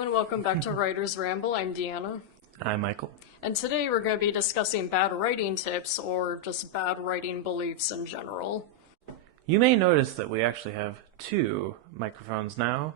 Hello and welcome back to Writer's Ramble. I'm Deanna. I'm Michael. And today we're going to be discussing bad writing tips or just bad writing beliefs in general. You may notice that we actually have two microphones now.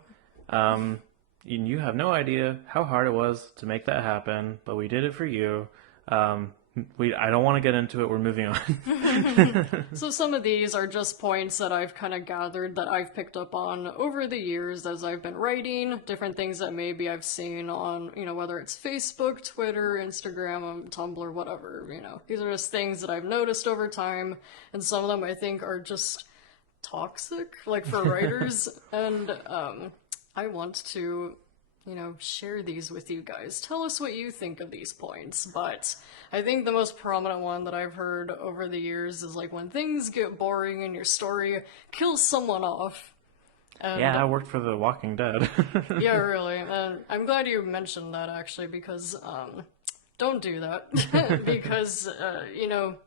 And you have no idea how hard it was to make that happen, but we did it for you. I don't want to get into it. We're moving on. So some of these are just points that I've kind of gathered that I've picked up on over the years as I've been writing, different things that maybe I've seen on, whether it's Facebook, Twitter, Instagram, Tumblr, whatever, These are just things that I've noticed over time, and some of them I think are just toxic, like for writers, and I want to share these with you guys. Tell us what you think of these points. But I think the most prominent one that I've heard over the years is like when things get boring in your story, kill someone off. And, yeah, I worked for The Walking Dead. Yeah, really. And I'm glad you mentioned that actually because don't do that. Because,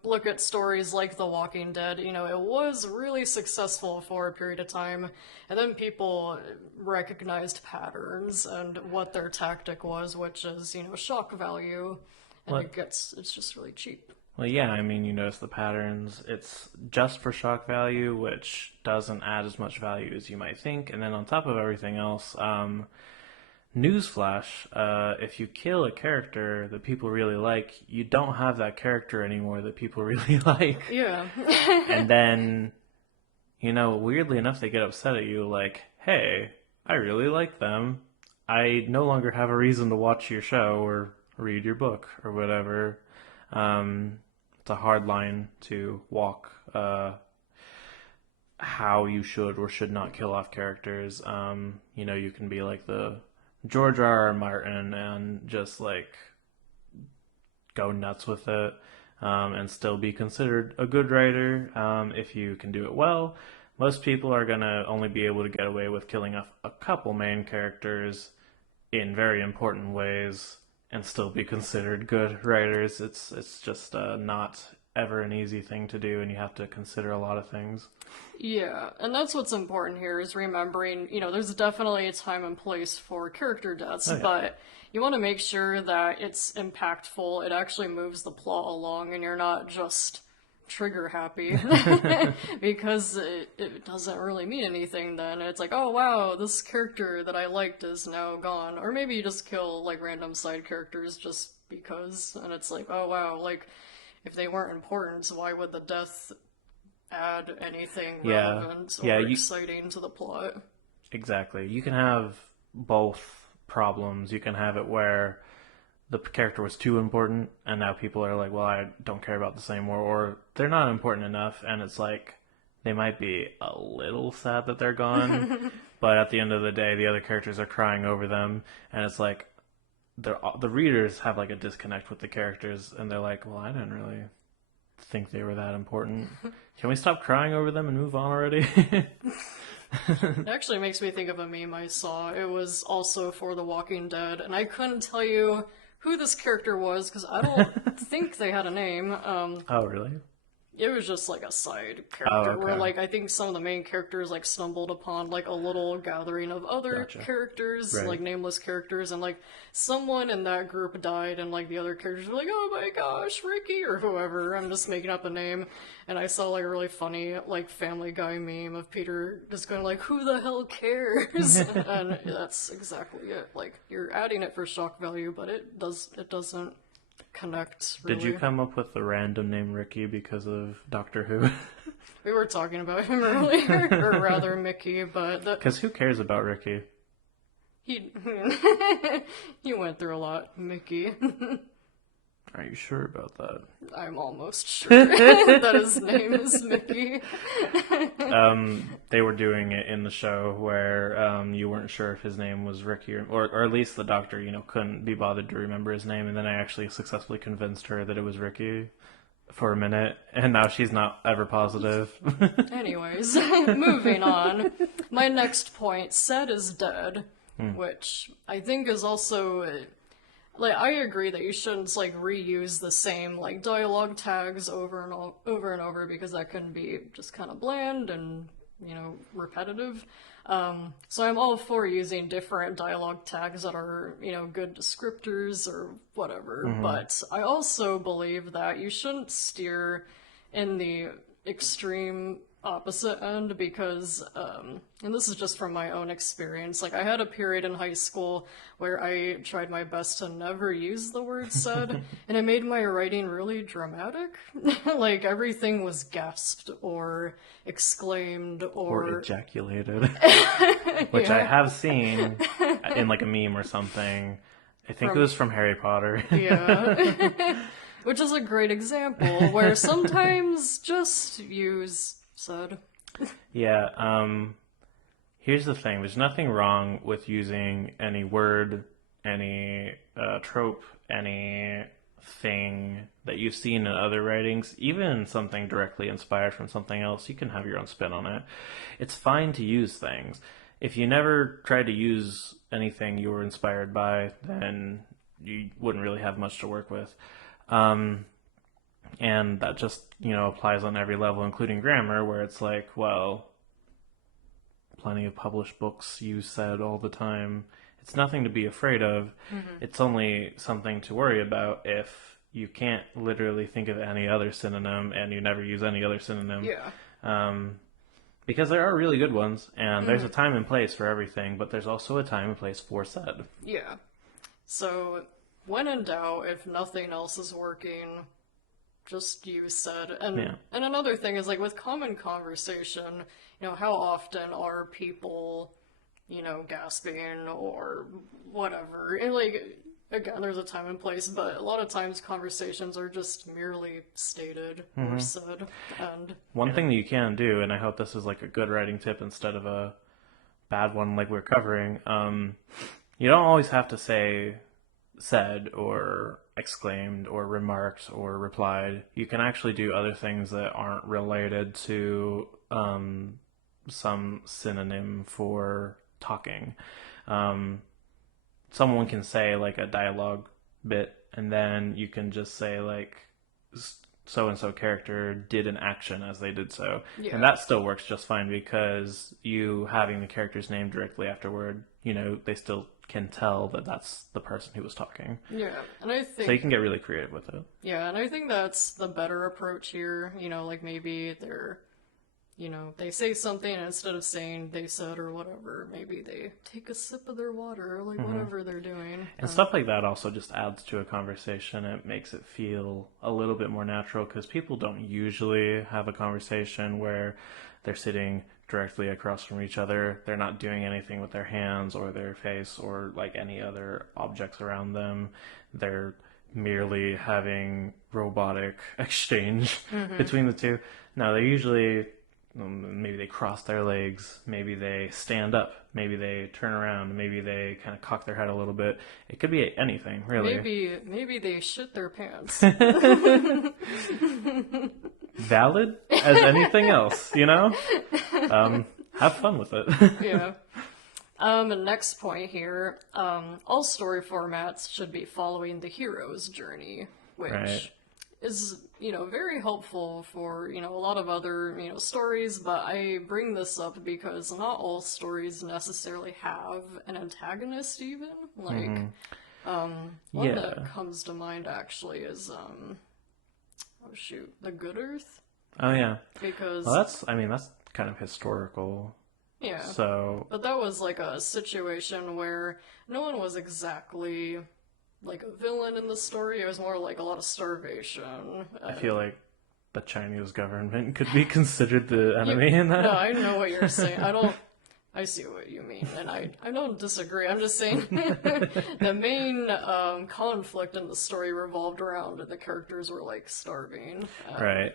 look at stories like The Walking Dead, it was really successful for a period of time, and then people recognized patterns and what their tactic was, which is, shock value, and it's just really cheap. Well, yeah, you notice the patterns. It's just for shock value, which doesn't add as much value as you might think, and then on top of everything else, newsflash, if you kill a character that people really like, you don't have that character anymore that people really like. Yeah. And then, weirdly enough, they get upset at you like, hey, I really like them. I no longer have a reason to watch your show or read your book or whatever. It's a hard line to walk, how you should or should not kill off characters. You can be like the George R. R. Martin and just like go nuts with it and still be considered a good writer if you can do it well. Most people are going to only be able to get away with killing off a couple main characters in very important ways and still be considered good writers. It's just not ever an easy thing to do, and you have to consider a lot of things. Yeah, and that's what's important here is remembering, there's definitely a time and place for character deaths, but you want to make sure that it's impactful, it actually moves the plot along, and you're not just trigger happy, because it doesn't really mean anything then. It's like, oh wow, this character that I liked is now gone. Or maybe you just kill, like, random side characters just because, and it's like, oh wow, like, if they weren't important, why would the death add anything relevant or exciting to the plot? Exactly. You can have both problems. You can have it where the character was too important, and now people are like, well, I don't care about this anymore, or they're not important enough, and it's like, they might be a little sad that they're gone, but at the end of the day, the other characters are crying over them, and it's like, the readers have like a disconnect with the characters, and they're like, well, I didn't really think they were that important. Can we stop crying over them and move on already? It actually makes me think of a meme I saw. It was also for The Walking Dead, and I couldn't tell you who this character was because I don't think they had a name. Oh, really? It was just like a side character where, like, I think some of the main characters like stumbled upon like a little gathering of other characters, like nameless characters, and like someone in that group died, and like the other characters were like, "Oh my gosh, Ricky," or whoever. I'm just making up a name, and I saw like a really funny like Family Guy meme of Peter just going like, "Who the hell cares?" And that's exactly it. Like, you're adding it for shock value, but it doesn't connect, really. Did you come up with the random name Ricky because of Doctor Who? We were talking about him earlier, or rather Mickey, but... Because who cares about Ricky? He went through a lot, Mickey. Are you sure about that? I'm almost sure that his name is Mickey. They were doing it in the show where you weren't sure if his name was Ricky, or at least the doctor, couldn't be bothered to remember his name, and then I actually successfully convinced her that it was Ricky for a minute, and now she's not ever positive. Anyways, moving on. My next point, said is dead, which I think is also... Like, I agree that you shouldn't, like, reuse the same, like, dialogue tags over and over because that can be just kind of bland and repetitive. So I'm all for using different dialogue tags that are, good descriptors or whatever. But I also believe that you shouldn't steer in the extreme opposite end because, and this is just from my own experience, like I had a period in high school where I tried my best to never use the word said, and it made my writing really dramatic. Like everything was gasped or exclaimed Or or ejaculated, which I have seen in like a meme or something. I think it was from Harry Potter. Yeah. Which is a great example where sometimes just use said. Yeah, here's the thing. There's nothing wrong with using any word, any trope, anything that you've seen in other writings, even something directly inspired from something else. You can have your own spin on it. It's fine to use things. If you never try to use anything you were inspired by, then you wouldn't really have much to work with. And that just, applies on every level, including grammar, where it's like, well, plenty of published books use said all the time. It's nothing to be afraid of. It's only something to worry about if you can't literally think of any other synonym and you never use any other synonym. Yeah. Because there are really good ones, and there's a time and place for everything, but there's also a time and place for said. Yeah. So, when in doubt, if nothing else is working, just use said. And another thing is, like, with common conversation, how often are people, gasping or whatever? And, like, again, there's a time and place, but a lot of times conversations are just merely stated or said. And one thing that you can do, and I hope this is, like, a good writing tip instead of a bad one like we're covering, you don't always have to say said or exclaimed or remarked or replied. You can actually do other things that aren't related to some synonym for talking. Someone can say like a dialogue bit, and then you can just say like so-and-so character did an action as they did so. Yeah. And that still works just fine because you having the character's name directly afterward, they still can tell that that's the person who was talking. Yeah, and I think... So you can get really creative with it. Yeah, and I think that's the better approach here. Like maybe they're, they say something and instead of saying they said or whatever, maybe they take a sip of their water or like whatever they're doing. And stuff like that also just adds to a conversation. It makes it feel a little bit more natural because people don't usually have a conversation where they're sitting directly across from each other. They're not doing anything with their hands or their face or like any other objects around them. They're merely having robotic exchange between the two. No, they usually, maybe they cross their legs, maybe they stand up, maybe they turn around, maybe they kind of cock their head a little bit. It could be anything, really. Maybe they shit their pants. Valid as anything else, have fun with it. Yeah. Next point here, all story formats should be following the hero's journey, which is, very helpful for, a lot of other, stories, but I bring this up because not all stories necessarily have an antagonist even. Like, one that comes to mind actually is, The Good Earth. Oh, yeah. Because... Well, that's kind of historical. Yeah. So... But that was like a situation where no one was exactly like a villain in the story. It was more like a lot of starvation. I feel like the Chinese government could be considered the enemy in that. No, I know what you're saying. I see what you mean, and I don't disagree. I'm just saying the main conflict in the story revolved around the characters were like starving. Right.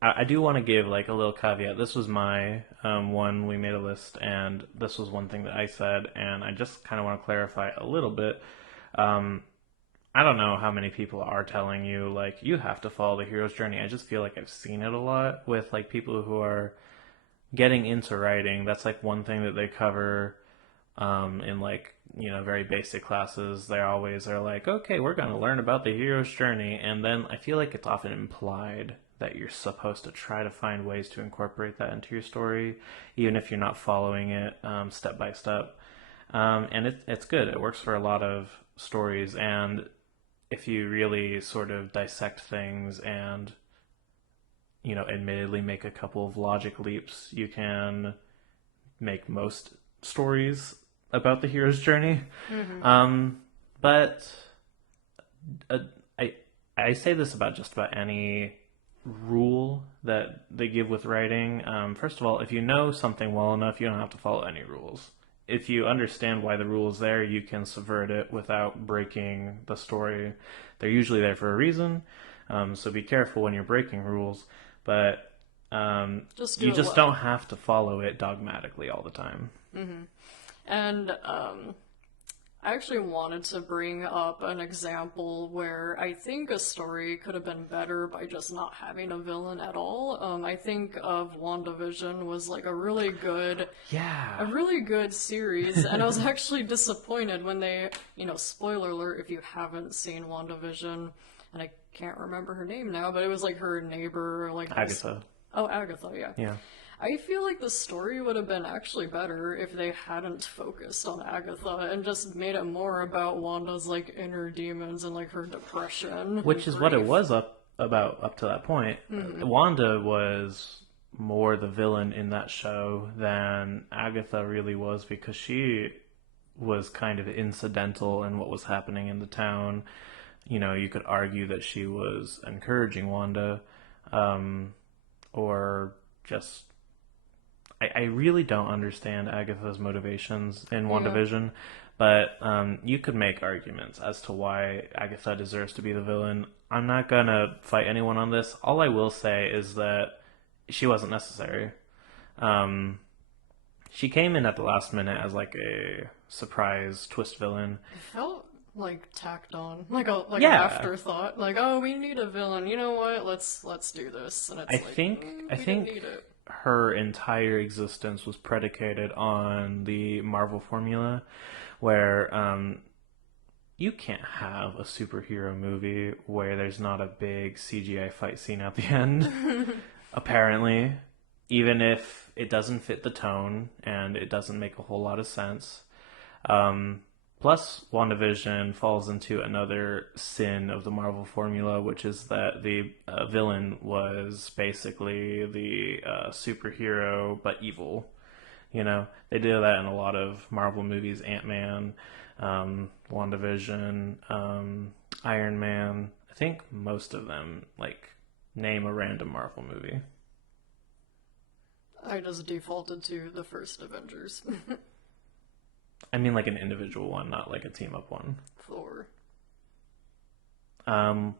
I do want to give like a little caveat. This was my one. We made a list, and this was one thing that I said, and I just kind of want to clarify a little bit. I don't know how many people are telling you like you have to follow the hero's journey. I just feel like I've seen it a lot with like people who are getting into writing. That's like one thing that they cover in like, very basic classes. They always are like, okay, we're going to learn about the hero's journey. And then I feel like it's often implied that you're supposed to try to find ways to incorporate that into your story, even if you're not following it step by step. And it's good. It works for a lot of stories. And if you really sort of dissect things and, admittedly make a couple of logic leaps, you can make most stories about the hero's journey. But I say this about just about any rule that they give with writing. First of all, if you know something well enough, you don't have to follow any rules. If you understand why the rule is there, you can subvert it without breaking the story. They're usually there for a reason, so be careful when you're breaking rules. But you just don't have to follow it dogmatically all the time. And I actually wanted to bring up an example where I think a story could have been better by just not having a villain at all. I think of WandaVision was like a really good series, and I was actually disappointed when they, spoiler alert if you haven't seen WandaVision, and I can't remember her name now, but it was like her neighbor, like Agatha. Oh, Agatha, yeah. Yeah. I feel like the story would have been actually better if they hadn't focused on Agatha and just made it more about Wanda's like inner demons and like her depression. Which is what it was up to that point. Wanda was more the villain in that show than Agatha really was, because she was kind of incidental in what was happening in the town. You could argue that she was encouraging Wanda, or just... I really don't understand Agatha's motivations in WandaVision, but you could make arguments as to why Agatha deserves to be the villain. I'm not going to fight anyone on this. All I will say is that she wasn't necessary. She came in at the last minute as like a surprise twist villain. It felt like tacked on, like an afterthought. Like, oh, we need a villain. You know what? Let's do this. And it's I think didn't need it. Her entire existence was predicated on the Marvel formula, where you can't have a superhero movie where there's not a big CGI fight scene at the end, apparently, even if it doesn't fit the tone and it doesn't make a whole lot of sense. Plus, WandaVision falls into another sin of the Marvel formula, which is that the villain was basically the superhero, but evil. They do that in a lot of Marvel movies. Ant-Man, WandaVision, Iron Man. I think most of them, name a random Marvel movie. I just defaulted to the first Avengers. I mean like an individual one, not like a team-up one. Thor.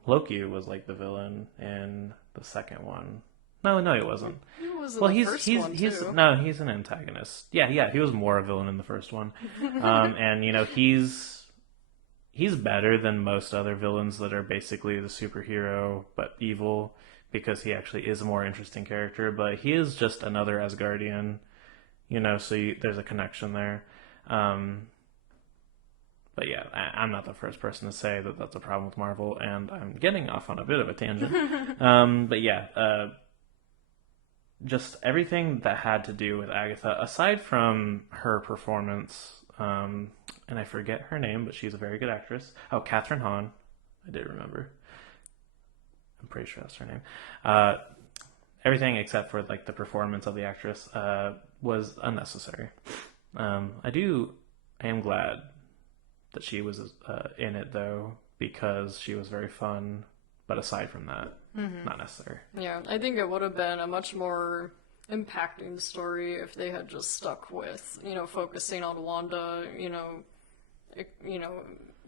Loki was like the villain in the second one. No, he wasn't. He was in the first one, too. No, he's an antagonist. Yeah, he was more a villain in the first one. And, he's better than most other villains that are basically the superhero, but evil, because he actually is a more interesting character. But he is just another Asgardian, so there's a connection there. But yeah, I'm not the first person to say that that's a problem with Marvel, and I'm getting off on a bit of a tangent. But yeah, just everything that had to do with Agatha, aside from her performance, and I forget her name, but she's a very good actress. Oh, Kathryn Hahn. I did remember. I'm pretty sure that's her name. Everything except for the performance of the actress was unnecessary. I am glad that she was in it, though, because she was very fun. But aside from that, not necessary. Yeah, I think it would have been a much more impacting story if they had just stuck with, focusing on Wanda,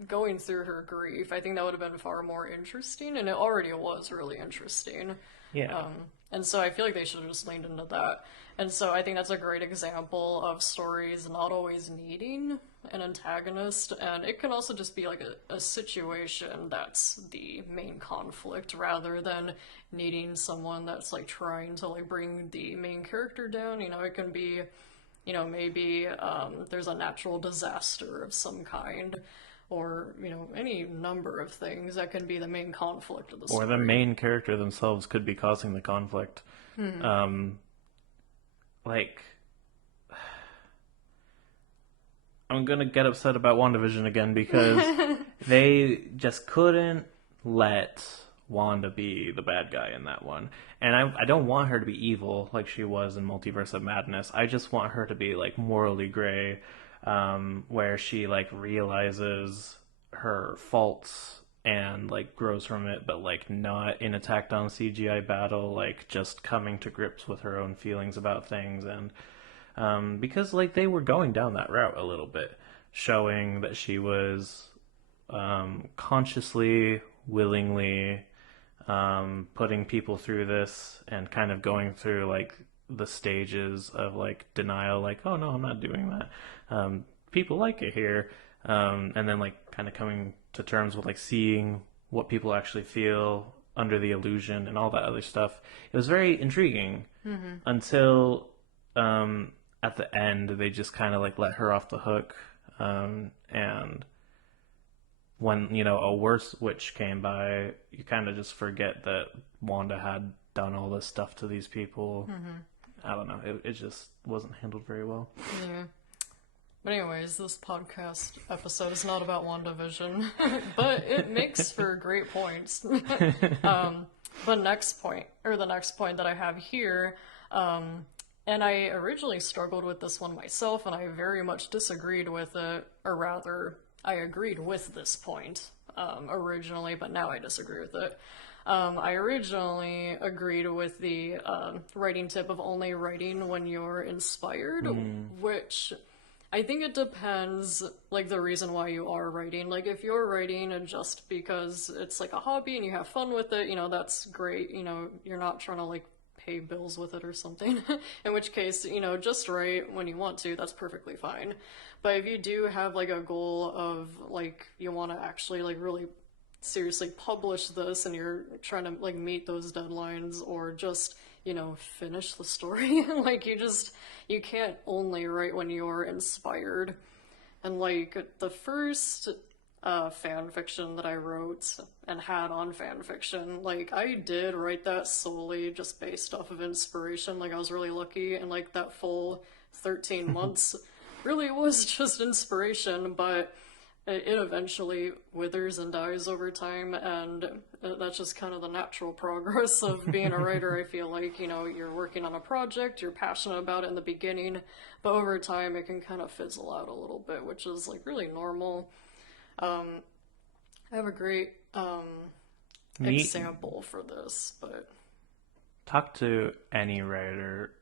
going through her grief. I think that would have been far more interesting, and it already was really interesting. Yeah. And so I feel like they should have just leaned into that. And so I think that's a great example of stories not always needing an antagonist, and it can also just be like a situation that's the main conflict rather than needing someone that's trying to bring the main character down. It can be, maybe there's a natural disaster of some kind. or, any number of things that can be the main conflict of the Or story. the main character themselves could be causing the conflict. Like, I'm gonna get upset about WandaVision again because they just couldn't let Wanda be the bad guy in that one. And I don't want her to be evil like she was in Multiverse of Madness. I just want her to be, like, morally gray, where she, like, realizes her faults and, like, grows from it, but, like, not in a tacked on CGI battle, like, just coming to grips with her own feelings about things. And because, like, they were going down that route a little bit, showing that she was consciously, willingly putting people through this and kind of going through, like, the stages of, like, denial, like, oh no, I'm not doing that. People like it here. And then, like, kind of coming to terms with, like, seeing what people actually feel under the illusion and all that other stuff. It was very intriguing until at the end they just kind of, like, let her off the hook. And when, a worse witch came by, you kind of just forget that Wanda had done all this stuff to these people. I don't know. It just wasn't handled very well. Yeah. But anyways, this podcast episode is not about WandaVision, but it makes for great points. The next point that I have here, and I originally struggled with this one myself, and I very much disagreed with it, or rather, I agreed with this point originally, but now I disagree with it. I originally agreed with the writing tip of only writing when you're inspired, which I think it depends, like, the reason why you are writing. Like, if you're writing just because it's, like, a hobby and you have fun with it, that's great. You're not trying to, like, pay bills with it or something. In which case, just write when you want to. That's perfectly fine. But if you do have, like, a goal of, like, you want to actually, like, really seriously publish this and you're trying to, like, meet those deadlines or just, finish the story, like, you can't only write when you're inspired. And, like, the first fan fiction that I wrote and had on Fanfiction, like, I did write that solely just based off of inspiration. Like, I was really lucky, and, like, that full 13 months really was just inspiration, but it eventually withers and dies over time, and that's just kind of the natural progress of being a writer. I feel like, you're working on a project, you're passionate about it in the beginning, but over time it can kind of fizzle out a little bit, which is, like, really normal. I have a great example for this, but talk to any writer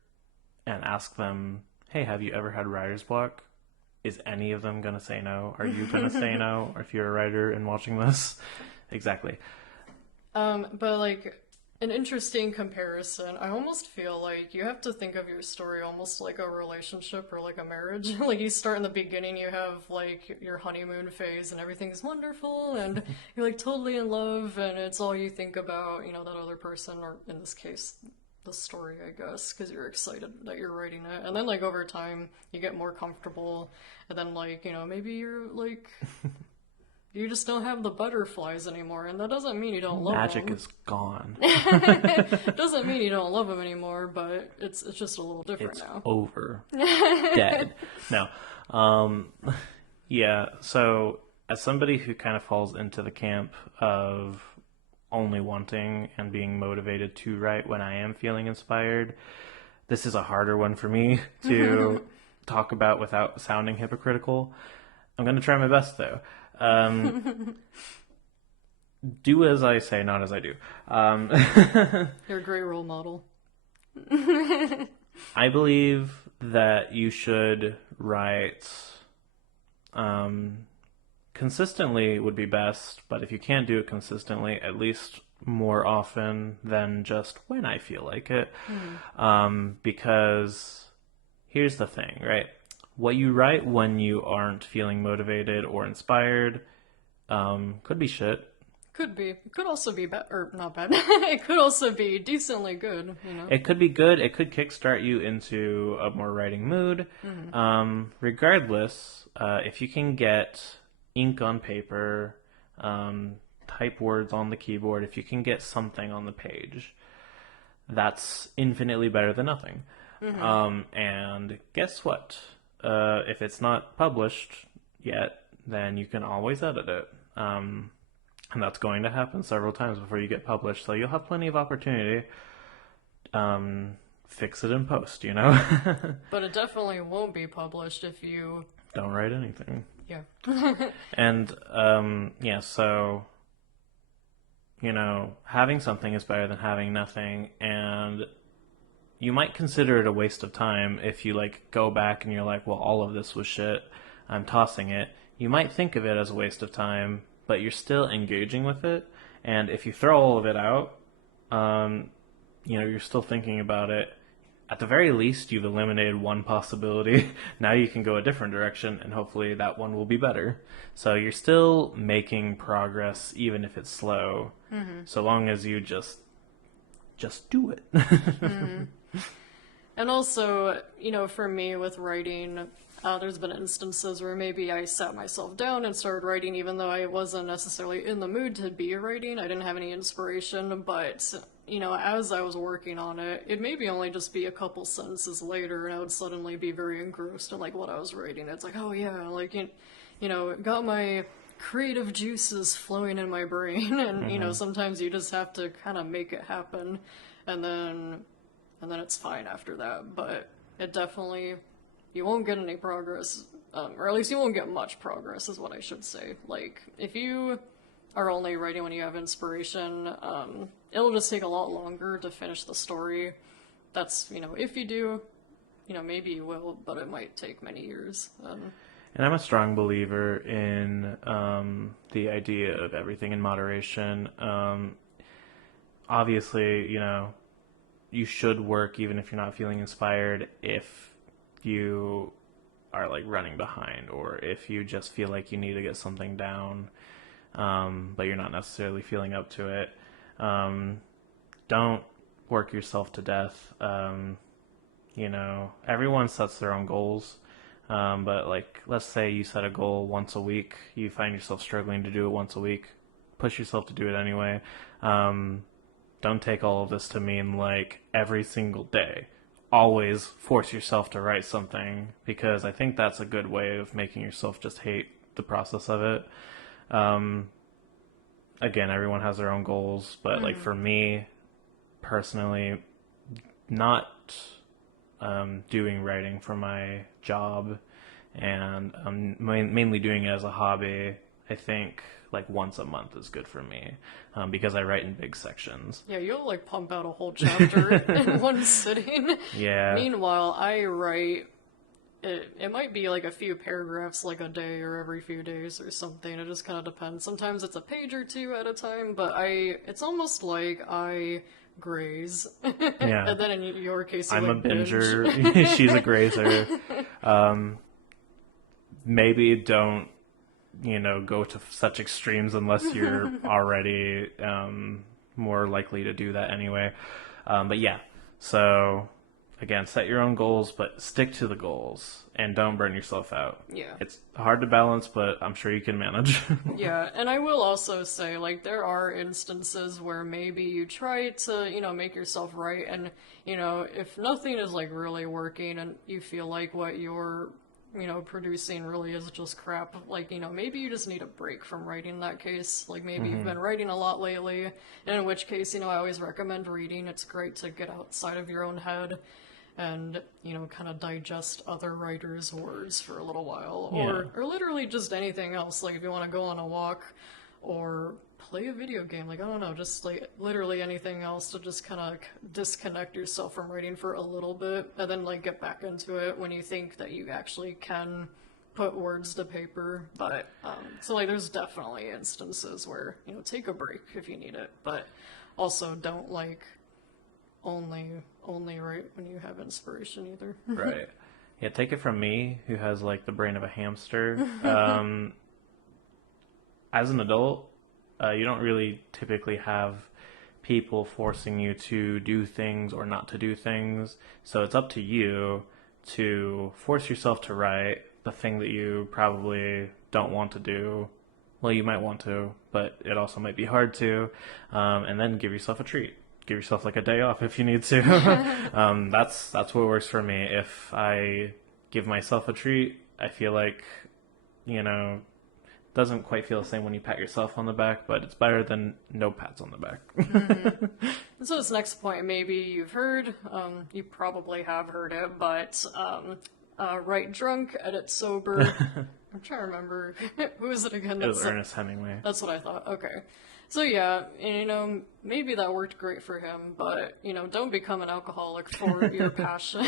and ask them, hey, have you ever had writer's block? Is any of them going to say no? Are you going to say no? Or if you're a writer and watching this? Exactly. But, like, an interesting comparison, I almost feel like you have to think of your story almost like a relationship or like a marriage. Like, you start in the beginning, you have, like, your honeymoon phase and everything's wonderful and you're, like, totally in love and it's all you think about, that other person, or in this case, the story, I guess, because you're excited that you're writing it. And then, like, over time, you get more comfortable, and then, like, maybe you're, like, you just don't have the butterflies anymore, and that doesn't mean you don't love them. Magic is gone. Doesn't mean you don't love them anymore, but it's just a little different now. It's over. Dead. No. Yeah, so as somebody who kind of falls into the camp of only wanting and being motivated to write when I am feeling inspired, this is a harder one for me to talk about without sounding hypocritical. I'm going to try my best, though. Do as I say, not as I do. You're a great role model. I believe that you should write consistently would be best, but if you can't do it consistently, at least more often than just when I feel like it. Because here's the thing, right? What you write when you aren't feeling motivated or inspired could be shit. Could be. It could also be bad, or not bad. It could also be decently good, It could be good. It could kickstart you into a more writing mood. Regardless, if you can get ink on paper, type words on the keyboard, if you can get something on the page, that's infinitely better than nothing. And guess what? If it's not published yet, then you can always edit it. And that's going to happen several times before you get published, so you'll have plenty of opportunity. Fix it in post, you know? But it definitely won't be published if you Don't write anything. Yeah. And, yeah, so, you know, having something is better than having nothing, and you might consider it a waste of time if you, like, go back and you're like, well, all of this was shit, I'm tossing it. You might think of it as a waste of time, but you're still engaging with it, and if you throw all of it out, you know, you're still thinking about it. At the very least, you've eliminated one possibility. Now you can go a different direction, and hopefully that one will be better. So you're still making progress, even if it's slow, so long as you just do it. And also, you know, for me with writing, there's been instances where maybe I sat myself down and started writing even though I wasn't necessarily in the mood to be writing. I didn't have any inspiration, but, you know, as I was working on it, it maybe only just be a couple sentences later and I would suddenly be very engrossed in, like, what I was writing. It's like, oh yeah, like, you know, got my creative juices flowing in my brain, and, you know, sometimes you just have to kind of make it happen, and then it's fine after that. But it definitely, you won't get any progress, or at least you won't get much progress, is what I should say. Like, if you are only writing when you have inspiration, it'll just take a lot longer to finish the story. That's, you know, if you do, you know, maybe you will, but it might take many years. And I'm a strong believer in the idea of everything in moderation. Obviously, you know, you should work even if you're not feeling inspired, if you are, like, running behind, or if you just feel like you need to get something down, but you're not necessarily feeling up to it. Don't work yourself to death. You know, everyone sets their own goals, but, like, let's say you set a goal once a week, you find yourself struggling to do it once a week, push yourself to do it anyway. Don't take all of this to mean, like, every single day always force yourself to write something, because I think that's a good way of making yourself just hate the process of it. Again, everyone has their own goals, but like, for me personally, not doing writing for my job and mainly doing it as a hobby, I think like once a month is good for me, because I write in big sections. Yeah, you'll like pump out a whole chapter in one sitting. Yeah. Meanwhile, I write, it might be like a few paragraphs like a day or every few days or something. It just kind of depends. Sometimes it's a page or two at a time, but it's almost like I graze. Yeah. And then in your case, you I'm like a binger. She's a grazer. Maybe don't, go to such extremes unless you're already more likely to do that anyway. But yeah, so again, set your own goals, but stick to the goals and don't burn yourself out. Yeah. It's hard to balance, but I'm sure you can manage. Yeah, and I will also say, like, there are instances where maybe you try to, make yourself right, and, if nothing is, like, really working and you feel like what you're, producing really is just crap, like, maybe you just need a break from writing in that case. Like, maybe you've been writing a lot lately, and in which case, I always recommend reading. It's great to get outside of your own head and, kind of digest other writers' words for a little while. Yeah. Or literally just anything else. Like, if you want to go on a walk or play a video game, like, I don't know, just, like, literally anything else to just kind of disconnect yourself from writing for a little bit, and then, like, get back into it when you think that you actually can put words to paper. But, so, like, there's definitely instances where, take a break if you need it, but also don't, like, only write when you have inspiration either. Right. Yeah, take it from me, who has like the brain of a hamster. As an adult, you don't really typically have people forcing you to do things or not to do things. So it's up to you to force yourself to write, the thing that you probably don't want to do. Well, you might want to, but it also might be hard to. And then give yourself a treat. Give yourself like a day off if you need to. That's what works for me. If I give myself a treat, I feel like, doesn't quite feel the same when you pat yourself on the back, but it's better than no pats on the back. Mm-hmm. So this next point, maybe you've heard, you probably have heard it, but write drunk, edit sober. I'm trying to remember, who is it again? It was Ernest Hemingway. That's what I thought, okay. So yeah, maybe that worked great for him, but, don't become an alcoholic for your passion.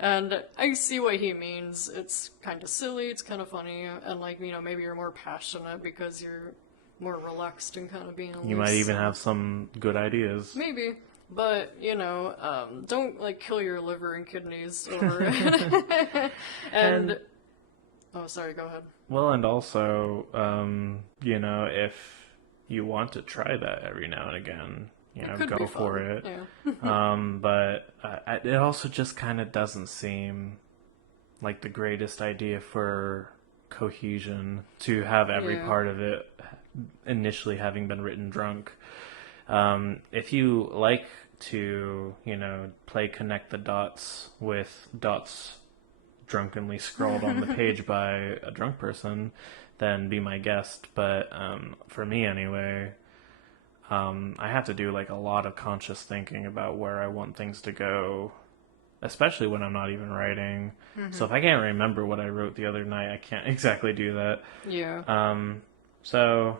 And I see what he means. It's kind of silly, it's kind of funny, and maybe you're more passionate because you're more relaxed and kind of being loose. You might even have some good ideas. Maybe. But, don't, kill your liver and kidneys over it. and... Oh, sorry, go ahead. Well, and also, if you want to try that every now and again, go for it. Yeah. But it also just kind of doesn't seem like the greatest idea for cohesion to have every part of it initially having been written drunk. If you like to, play connect the dots with dots drunkenly scrawled on the page by a drunk person, then be my guest. But for me anyway, I have to do a lot of conscious thinking about where I want things to go, especially when I'm not even writing. Mm-hmm. So if I can't remember what I wrote the other night, I can't exactly do that. Yeah. So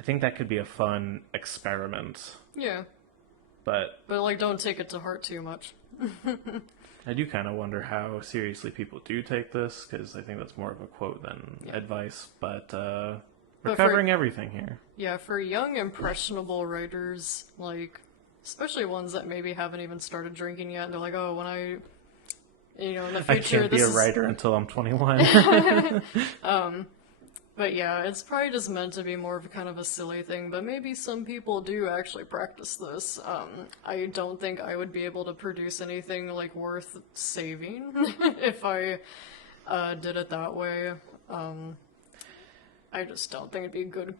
I think that could be a fun experiment. Yeah. But don't take it to heart too much. I do kind of wonder how seriously people do take this, because I think that's more of a quote than advice, but we're covering everything here. Yeah, for young, impressionable writers, especially ones that maybe haven't even started drinking yet, and they're like, oh, when I, in the future, I can't be a writer until I'm 21. But yeah, it's probably just meant to be more of kind of a silly thing, but maybe some people do actually practice this. I don't think I would be able to produce anything worth saving if I did it that way. I just don't think it'd be good.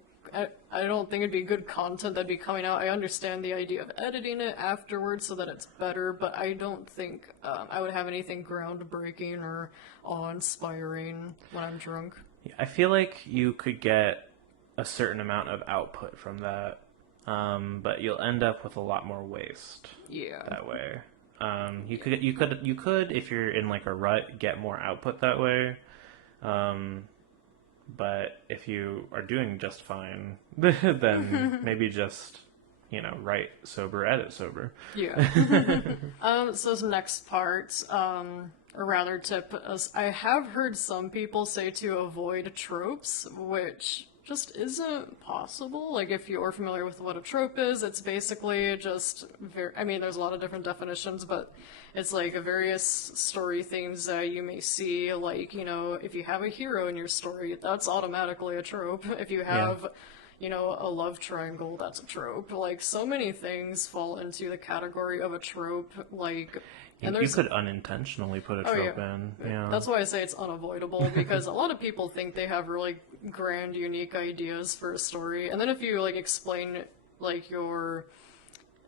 I don't think it'd be good content that'd be coming out. I understand the idea of editing it afterwards so that it's better, but I don't think I would have anything groundbreaking or awe-inspiring when I'm drunk. I feel like you could get a certain amount of output from that, but you'll end up with a lot more waste. Yeah. That way, you could if you're in a rut, get more output that way. But if you are doing just fine, then maybe just write sober, edit sober. Yeah. So this next part, or rather tip, I have heard some people say to avoid tropes, which just isn't possible. If you're familiar with what a trope is, it's basically just there's a lot of different definitions, but it's various story themes that you may see, if you have a hero in your story, that's automatically a trope. If you have a love triangle, that's a trope. So many things fall into the category of a trope, and you could unintentionally put a trope in. Yeah. That's why I say it's unavoidable, because a lot of people think they have really grand, unique ideas for a story, and then if you explain your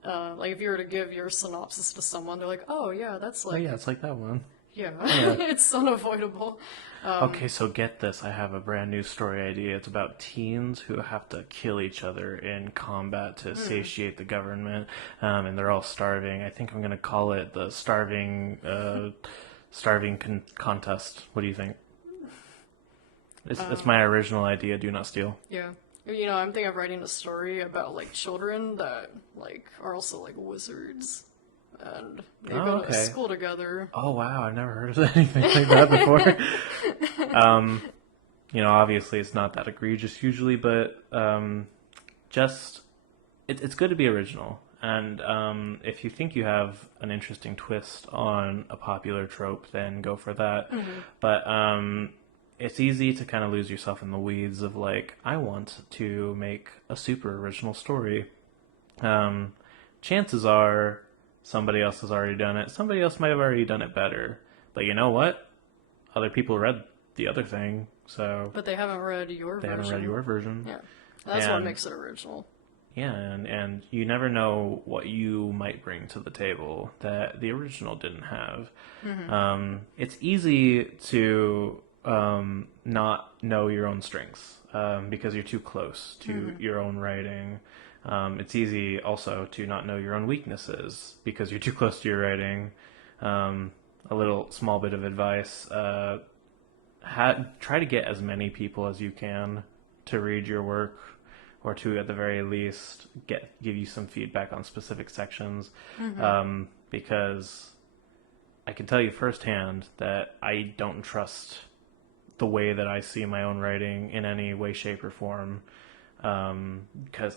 if you were to give your synopsis to someone, they're like, oh yeah, that's oh yeah, it's like that one. Yeah. It's unavoidable. Okay, so get this. I have a brand new story idea. It's about teens who have to kill each other in combat to satiate the government, and they're all starving. I think I'm going to call it the starving contest. What do you think? It's my original idea. Do not steal. Yeah. I'm thinking of writing a story about children that are also wizards. And they go to school together. Oh wow, I've never heard of anything like that before. Obviously it's not that egregious usually, but it's good to be original. And if you think you have an interesting twist on a popular trope, then go for that. Mm-hmm. But it's easy to kind of lose yourself in the weeds of I want to make a super original story. Chances are somebody else has already done it. Somebody else might have already done it better. But you know what? other people read the other thing, so But they haven't read your they version. haven't read your version. Yeah. That's what makes it original. Yeah, and you never know what you might bring to the table that the original didn't have. It's easy to not know your own strengths because you're too close to your own writing. It's easy also to not know your own weaknesses because you're too close to your writing. A little small bit of advice, try to get as many people as you can to read your work, or to, at the very least, give you some feedback on specific sections, because I can tell you firsthand that I don't trust the way that I see my own writing in any way, shape, or form, because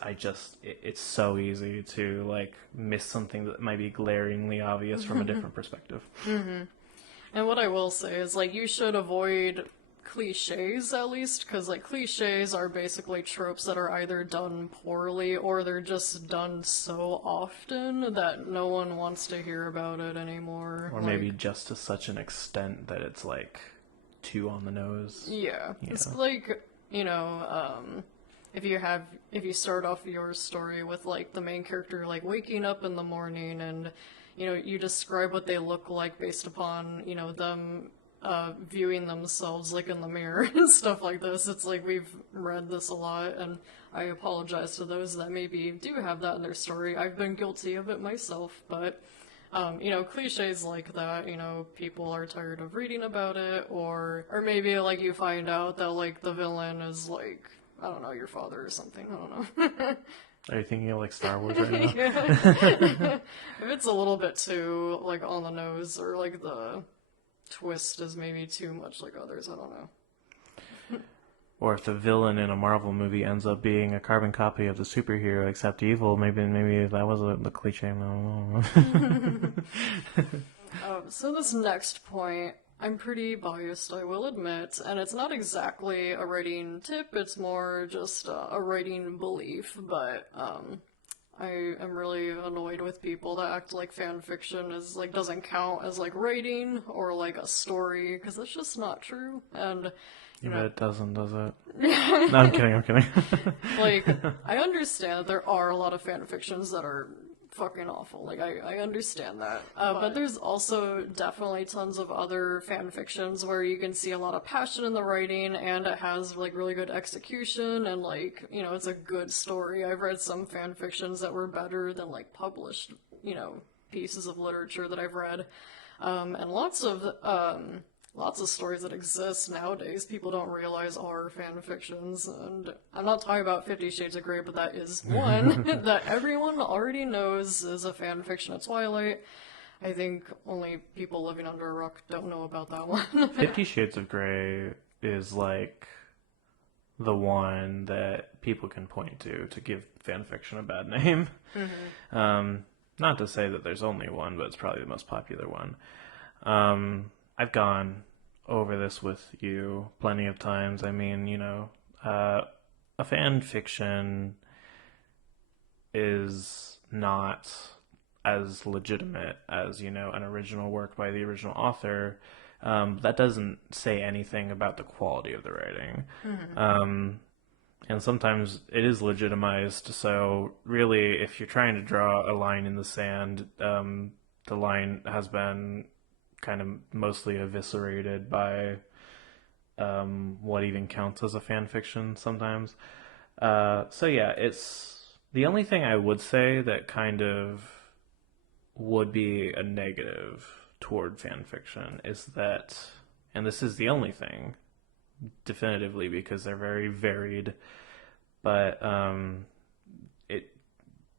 it's so easy to like miss something that might be glaringly obvious from a different perspective. And what I will say is, like, you should avoid cliches, at least, because, like, cliches are basically tropes that are either done poorly or they're just done so often that no one wants to hear about it anymore. Or maybe just to such an extent that it's, like, too on the nose. Yeah. It's like, you know, if you start off your story with, like, the main character, like, waking up in the morning and, you know, you describe what they look like based upon, you know, them viewing themselves like in the mirror and stuff like this. It's like we've read this a lot, and I apologize to those that maybe do have that in their story. I've been guilty of it myself, but you know, cliches like that, you know, people are tired of reading about it, or maybe like you find out that like the villain is like, I don't know, your father or something. I don't know. Are you thinking of like Star Wars right now? If it's a little bit too like on the nose, or like the twist is maybe too much like others, I don't know. Or if the villain in a Marvel movie ends up being a carbon copy of the superhero except evil, maybe that was the cliche. No. So this next point, I'm pretty biased, I will admit, and it's not exactly a writing tip, it's more just a writing belief, but I am really annoyed with people that act like fan fiction is like doesn't count as like writing or like a story, because that's just not true. And you know, it doesn't, does it? No, I'm kidding. Like, I understand that there are a lot of fan fictions that are fucking awful. Like, I understand that. But there's also definitely tons of other fan fictions where you can see a lot of passion in the writing, and it has, like, really good execution, and, like, you know, it's a good story. I've read some fan fictions that were better than, like, published, you know, pieces of literature that I've read. And lots of stories that exist nowadays people don't realize are fan fictions, and I'm not talking about 50 Shades of Grey, but that is one that everyone already knows is a fan fiction of Twilight. I think only people living under a rock don't know about that one. 50 Shades of Grey is like the one that people can point to give fan fiction a bad name. Not to say that there's only one, but it's probably the most popular one. I've gone over this with you plenty of times. I mean, you know, a fan fiction is not as legitimate as, you know, an original work by the original author. That doesn't say anything about the quality of the writing. And sometimes it is legitimized. So really, if you're trying to draw a line in the sand, the line has been kind of mostly eviscerated by what even counts as a fan fiction sometimes. So yeah, it's the only thing I would say that kind of would be a negative toward fan fiction is that, and this is the only thing definitively because they're very varied, but it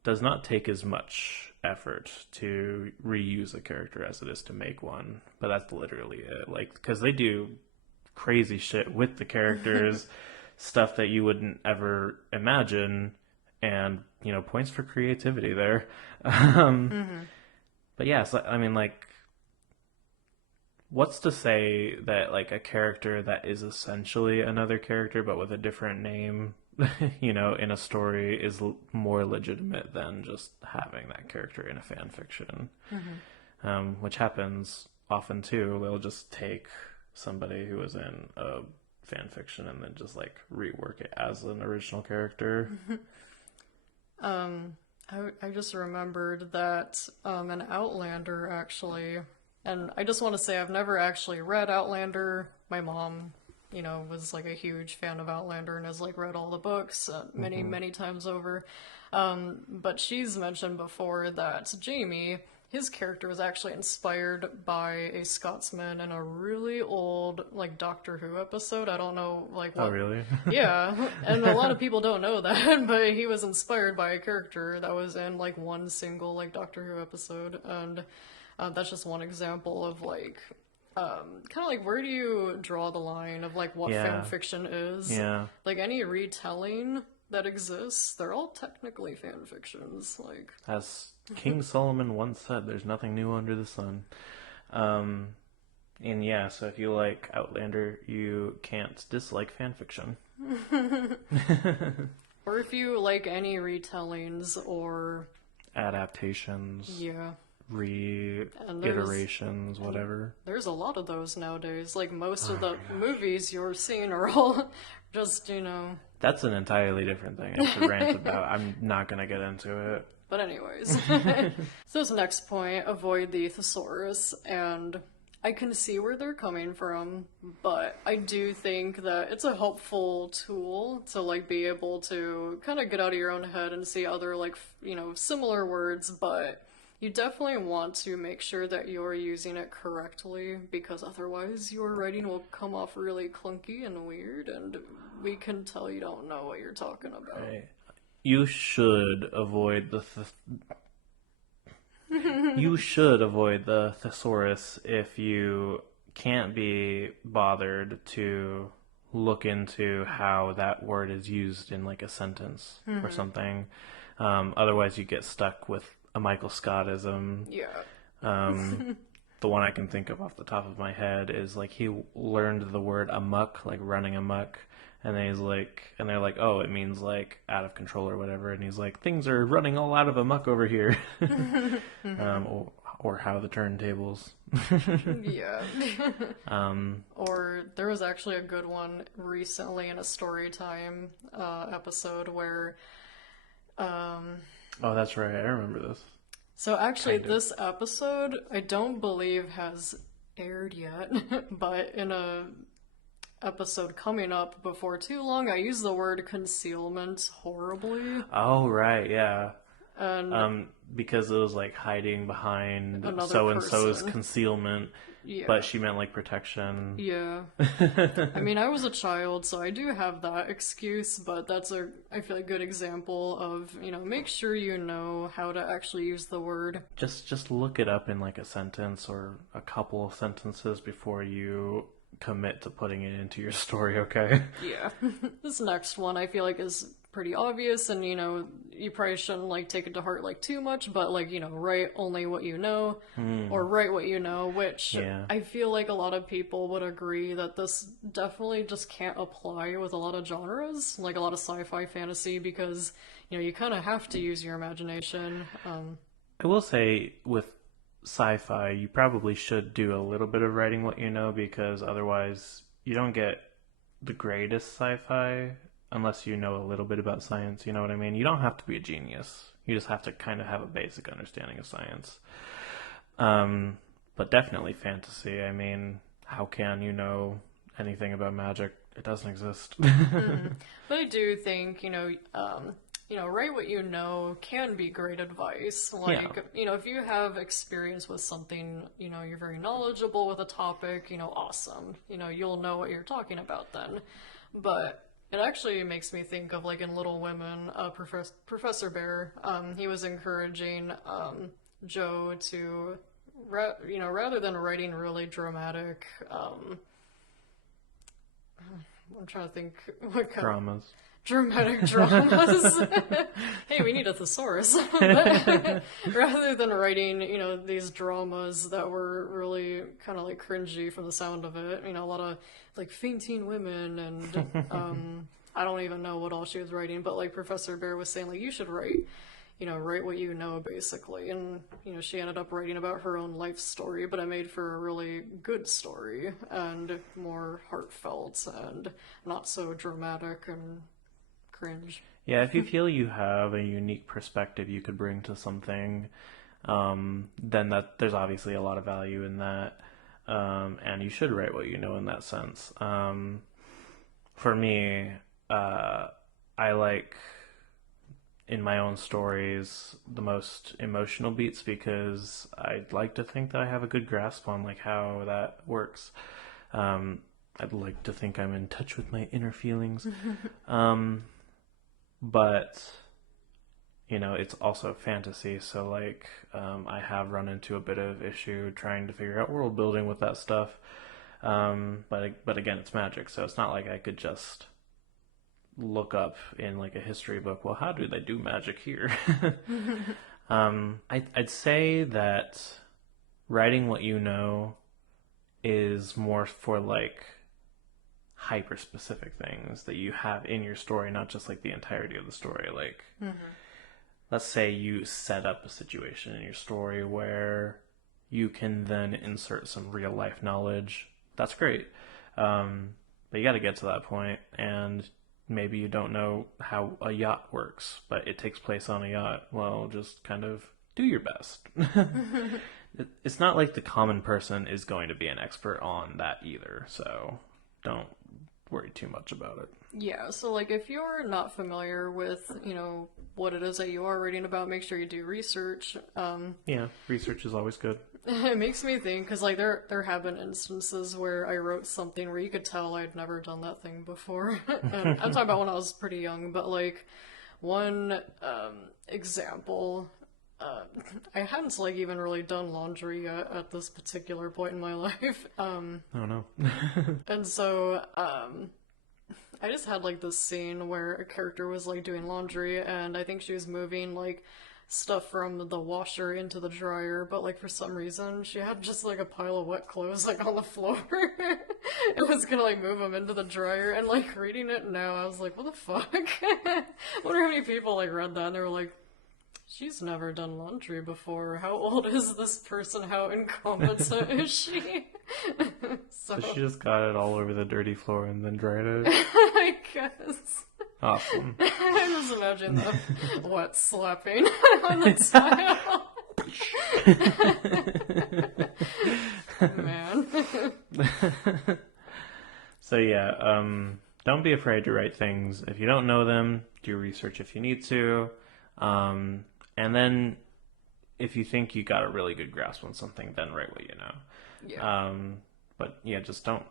does not take as much effort to reuse a character as it is to make one. But that's literally it. Like, because they do crazy shit with the characters, stuff that you wouldn't ever imagine, and, you know, points for creativity there. But yeah, so, I mean, like, what's to say that, like, a character that is essentially another character but with a different name, you know, in a story is more legitimate than just having that character in a fan fiction, which happens often too. They'll just take somebody who was in a fan fiction and then just like rework it as an original character. I just remembered that an Outlander actually, and I just want to say I've never actually read Outlander. My mom, was like a huge fan of Outlander and has like read all the books many times over. But she's mentioned before that Jamie, his character was actually inspired by a Scotsman in a really old like Doctor Who episode. I don't know like what. Oh, really? Yeah, and a lot of people don't know that, but he was inspired by a character that was in like one single like Doctor Who episode, and that's just one example of like kind of like where do you draw the line of like what fan fiction is? Yeah. Like any retelling that exists, they're all technically fan fictions. Like As King Solomon once said, there's nothing new under the sun. And yeah, so if you like Outlander, you can't dislike fan fiction. Or if you like any retellings or adaptations, yeah, reiterations, whatever. There's a lot of those nowadays. Like most of the movies you're seeing are all just, That's an entirely different thing I should rant about. I'm not going to get into it. But anyways, so this next point, avoid the thesaurus, and I can see where they're coming from, but I do think that it's a helpful tool to like be able to kind of get out of your own head and see other like, similar words, but you definitely want to make sure that you're using it correctly, because otherwise your writing will come off really clunky and weird, and we can tell you don't know what you're talking about. Right. You should avoid the thesaurus if you can't be bothered to look into how that word is used in like a sentence or something. Otherwise, you get stuck with a Michael Scottism. Yeah. The one I can think of off the top of my head is like he learned the word amok, like running amok. And then and they're like, oh, it means like out of control or whatever. And he's like, things are running all out of amok over here. Or how the turntables. Yeah. Or there was actually a good one recently in a story time episode where. Oh, that's right. I remember this. So actually, this episode I don't believe has aired yet, but in a episode coming up before too long, I use the word concealment horribly. Oh, right, yeah. And because it was like hiding behind another so-and-so's person. Concealment, Yeah. but she meant like protection. Yeah. I mean, I was a child, so I do have that excuse, but that's I feel like, good example of, make sure you know how to actually use the word. Just look it up in like a sentence or a couple of sentences before you commit to putting it into your story, okay? Yeah. This next one I feel like is pretty obvious, and you probably shouldn't like take it to heart like too much, but like write only what you know, or write what you know, which I feel like a lot of people would agree that this definitely just can't apply with a lot of genres, like a lot of sci-fi fantasy, because you kind of have to use your imagination. I will say with sci-fi, you probably should do a little bit of writing what you know, because otherwise you don't get the greatest sci-fi unless you know a little bit about science, you know what I mean? You don't have to be a genius. You just have to kind of have a basic understanding of science. But definitely fantasy. I mean, how can you know anything about magic? It doesn't exist. But I do think, write what you know can be great advice. Like, if you have experience with something, you're very knowledgeable with a topic, awesome. You'll know what you're talking about then. But it actually makes me think of, like, in Little Women, Professor Bear, he was encouraging Joe to, rather than writing really dramatic, I'm trying to think what kind Dramas. Dramatic dramas. Hey, we need a thesaurus. But rather than writing, these dramas that were really kind of like cringy from the sound of it, a lot of like fainting women and I don't even know what all she was writing, but like Professor Bear was saying, like, you should write, write what you know, basically. And, she ended up writing about her own life story, but it made for a really good story and more heartfelt and not so dramatic and cringe. Yeah, if you feel you have a unique perspective you could bring to something, then there's obviously a lot of value in that, and you should write what you know in that sense. For me, I like in my own stories the most emotional beats because I'd like to think that I have a good grasp on like how that works. I'd like to think I'm in touch with my inner feelings. But it's also fantasy, so like I have run into a bit of issue trying to figure out world building with that stuff. But again, it's magic, so it's not like I could just look up in like a history book, well, how do they do magic here? I'd say that writing what you know is more for like hyper specific things that you have in your story, not just like the entirety of the story. Like, let's say you set up a situation in your story where you can then insert some real life knowledge. That's great. But you got to get to that point, and maybe you don't know how a yacht works, but it takes place on a yacht. Well, just kind of do your best. It's not like the common person is going to be an expert on that either, so don't worry too much about it. Yeah, so like if you're not familiar with, what it is that you are reading about, make sure you do research. Yeah, research is always good. It makes me think, because like there have been instances where I wrote something where you could tell I'd never done that thing before. And I'm talking about when I was pretty young, but like one example, I hadn't like even really done laundry yet at this particular point in my life. Oh no. And so I just had like this scene where a character was like doing laundry, and I think she was moving like stuff from the washer into the dryer, but like for some reason she had just like a pile of wet clothes like on the floor. It was gonna like move them into the dryer, and like reading it now I was like, what the fuck? I wonder how many people like read that and they were like, she's never done laundry before. How old is this person? How incompetent is she? So she just got it all over the dirty floor and then dried it? I guess. Awesome. I just imagine the wet slapping on the tile. Man. So yeah, don't be afraid to write things. If you don't know them, do research if you need to. And then if you think you got a really good grasp on something, then write what you know. Yeah. But yeah, just don't,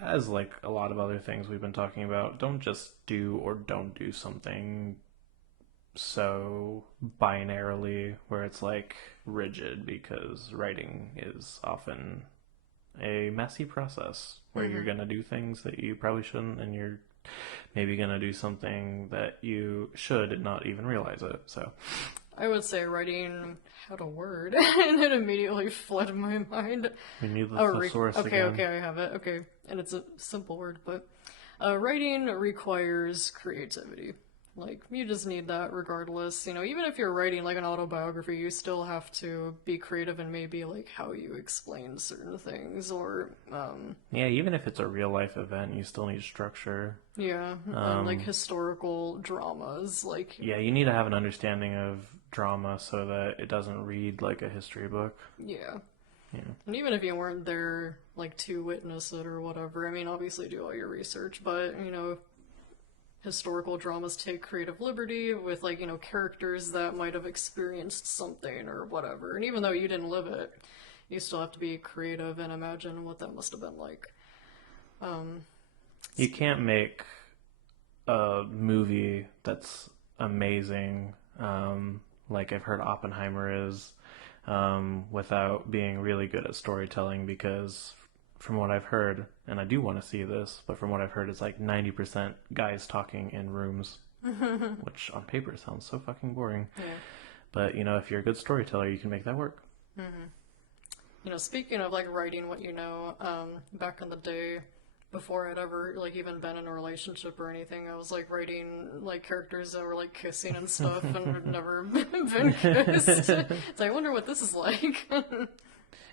as like a lot of other things we've been talking about, don't just do or don't do something so binarily where it's like rigid, because writing is often a messy process where you're going to do things that you probably shouldn't, and you're maybe going to do something that you should and not even realize it. So I would say writing had a word, and it immediately fled my mind. we need the thesaurus again. Okay, I have it. Okay, and it's a simple word, but writing requires creativity. Like, you just need that regardless. Even if you're writing like an autobiography, you still have to be creative in maybe like how you explain certain things, or yeah, even if it's a real life event, you still need structure. Yeah, and like historical dramas, like yeah, you need to have an understanding of drama so that it doesn't read like a history book. Yeah. Yeah. And even if you weren't there like to witness it or whatever, I mean, obviously do all your research, but historical dramas take creative liberty with like characters that might have experienced something or whatever, and even though you didn't live it, you still have to be creative and imagine what that must have been like. You can't make a movie that's amazing, like I've heard Oppenheimer is, without being really good at storytelling, because from what I've heard, and I do want to see this, but from what I've heard, it's like 90% guys talking in rooms, which on paper sounds so fucking boring. Yeah. But, if you're a good storyteller, you can make that work. Mm-hmm. Speaking of like writing what you know, back in the day, before I'd ever like even been in a relationship or anything. I was like writing like characters that were like kissing and stuff, and had never been kissed. So I wonder what this is like.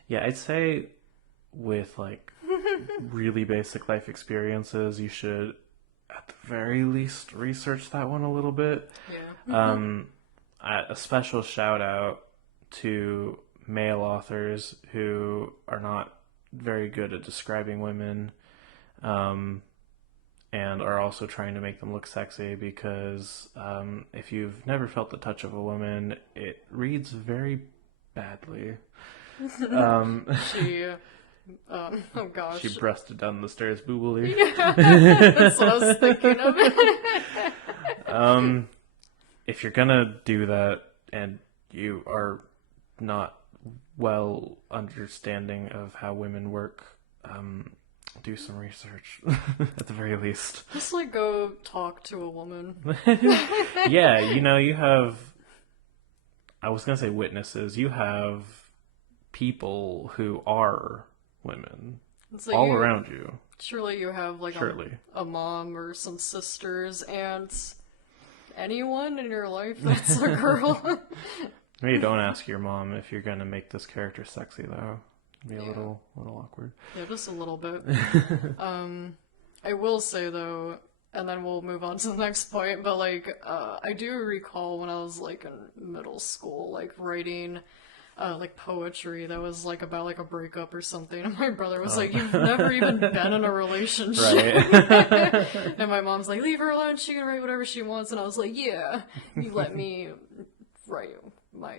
Yeah, I'd say with like really basic life experiences, you should at the very least research that one a little bit. Yeah. A special shout out to male authors who are not very good at describing women, and are also trying to make them look sexy, because if you've never felt the touch of a woman, it reads very badly. She, oh gosh. She breasted down the stairs boobily. Yeah, that's what I was thinking of. If you're gonna do that and you are not well understanding of how women work, do some research at the very least. Just like go talk to a woman. Yeah, you have, I was gonna say witnesses, you have people who are women Like all around you. Surely you have like a mom or some sisters, aunts, anyone in your life that's a girl. Maybe don't ask your mom if you're gonna make this character sexy, though. It'd be a little awkward. Yeah, just a little bit. I will say though, and then we'll move on to the next point, but like I do recall when I was like in middle school, like writing like poetry that was like about like a breakup or something, and my brother was like, "You've never even been in a relationship." Right. And my mom's like, "Leave her alone, she can write whatever she wants," and I was like, "Yeah, you let me write my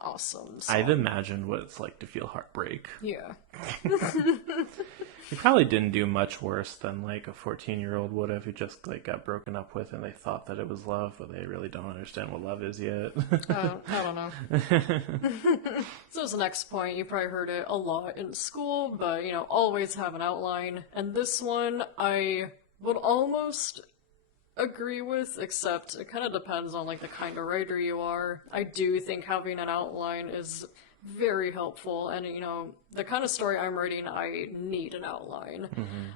awesome song." I've imagined what it's like to feel heartbreak. Yeah. You probably didn't do much worse than like a 14-year-old would have, who just like got broken up with and they thought that it was love, but they really don't understand what love is yet. I don't know. So as the next point, you probably heard it a lot in school, but always have an outline. And this one I would almost agree with, except it kind of depends on like the kind of writer you are. I do think having an outline is very helpful, and the kind of story I'm writing, I need an outline.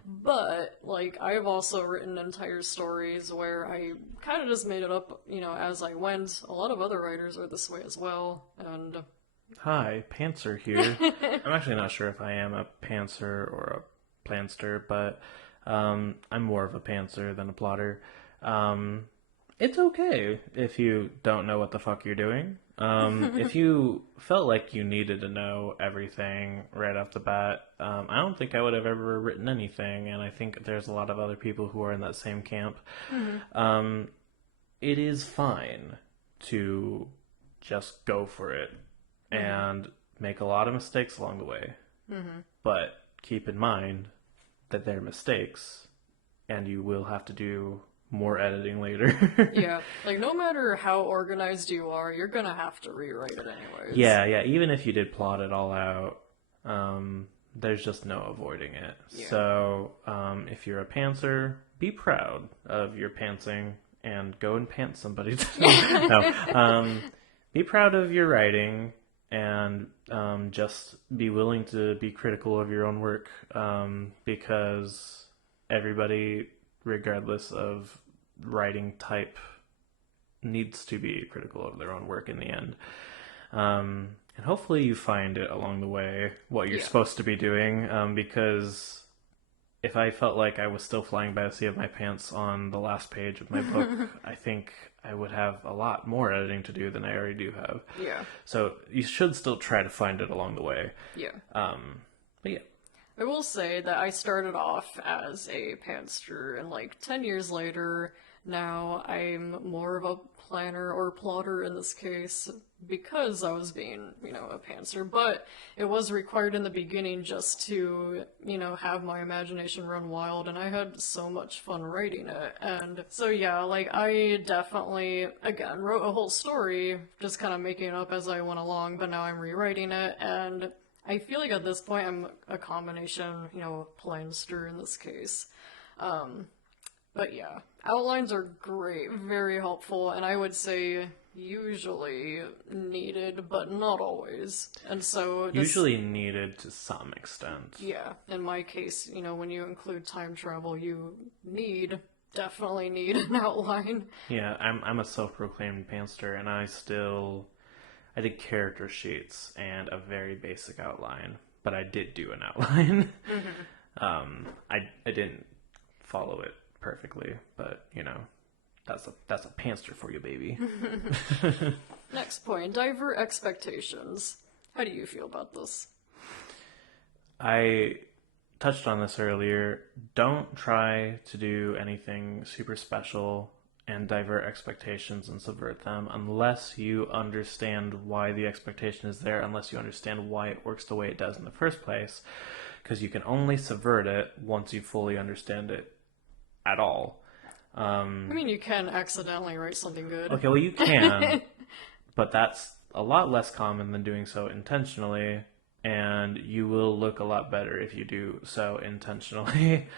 But like I've also written entire stories where I kind of just made it up as I went. A lot of other writers are this way as well. And Hi, Pantser here. I'm actually not sure if I am a pantser or a planster, but I'm more of a pantser than a plotter. It's okay if you don't know what the fuck you're doing. If you felt like you needed to know everything right off the bat, I don't think I would have ever written anything, and I think there's a lot of other people who are in that same camp. It is fine to just go for it and make a lot of mistakes along the way. But keep in mind that they're mistakes, and you will have to do more editing later. yeah, like no matter how organized you are, you're gonna have to rewrite it anyways. Yeah, even if you did plot it all out, there's just no avoiding it. Yeah. So if you're a pantser, be proud of your pantsing and go and pant somebody. No, be proud of your writing, and just be willing to be critical of your own work, because everybody, regardless of writing type, needs to be critical of their own work in the end. And hopefully you find it along the way what you're supposed to be doing, because if I felt like I was still flying by the seat of my pants on the last page of my book, I think I would have a lot more editing to do than I already do have. Yeah. So you should still try to find it along the way. Yeah. But yeah. I will say that I started off as a pantster, and like 10 years later, now I'm more of a planner or plotter in this case, because I was being, a pantser. But it was required in the beginning just to, have my imagination run wild, and I had so much fun writing it. And so yeah, like I definitely, again, wrote a whole story, just kind of making it up as I went along, but now I'm rewriting it, and I feel like at this point I'm a combination, planster in this case. But yeah, outlines are great, very helpful, and I would say usually needed, but not always. And so usually needed to some extent. Yeah, in my case, when you include time travel, you definitely need an outline. Yeah, I'm a self-proclaimed pantser, and I did character sheets and a very basic outline, but I did do an outline. I didn't follow it perfectly, but that's a pantser for you, baby. Next point, divert expectations. How do you feel about this? I touched on this earlier. Don't try to do anything super special and divert expectations and subvert them unless you understand why the expectation is there, unless you understand why it works the way it does in the first place, because you can only subvert it once you fully understand it at all. I mean, you can accidentally write something good. Okay, well, you can, but that's a lot less common than doing so intentionally, and you will look a lot better if you do so intentionally.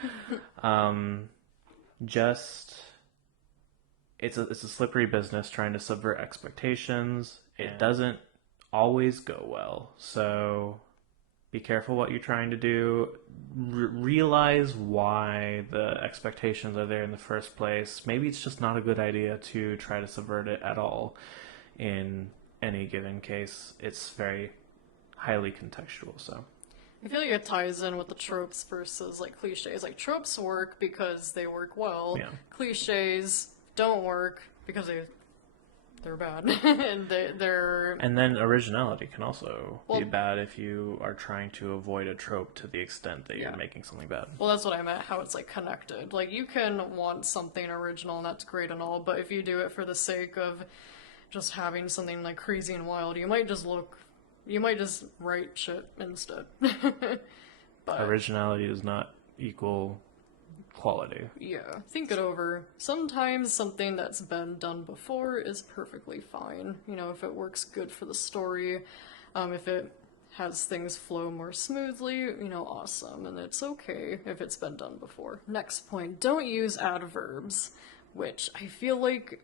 It's a slippery business trying to subvert expectations. It doesn't always go well, so be careful what you're trying to do. Realize why the expectations are there in the first place. Maybe it's just not a good idea to try to subvert it at all in any given case. It's very highly contextual, so. I feel like it ties in with the tropes versus cliches. Tropes work because they work well. Yeah. Cliches don't work because they're bad. And they're... And then originality can also be bad if you are trying to avoid a trope to the extent that you're making something bad. Well, that's what I meant, how it's connected. You can want something original and that's great and all, but if you do it for the sake of just having something crazy and wild, you might just write shit instead. But originality does not equal quality. Yeah, think it over. Sometimes something that's been done before is perfectly fine. If it works good for the story, if it has things flow more smoothly, awesome. And it's okay if it's been done before. Next point, don't use adverbs, which I feel like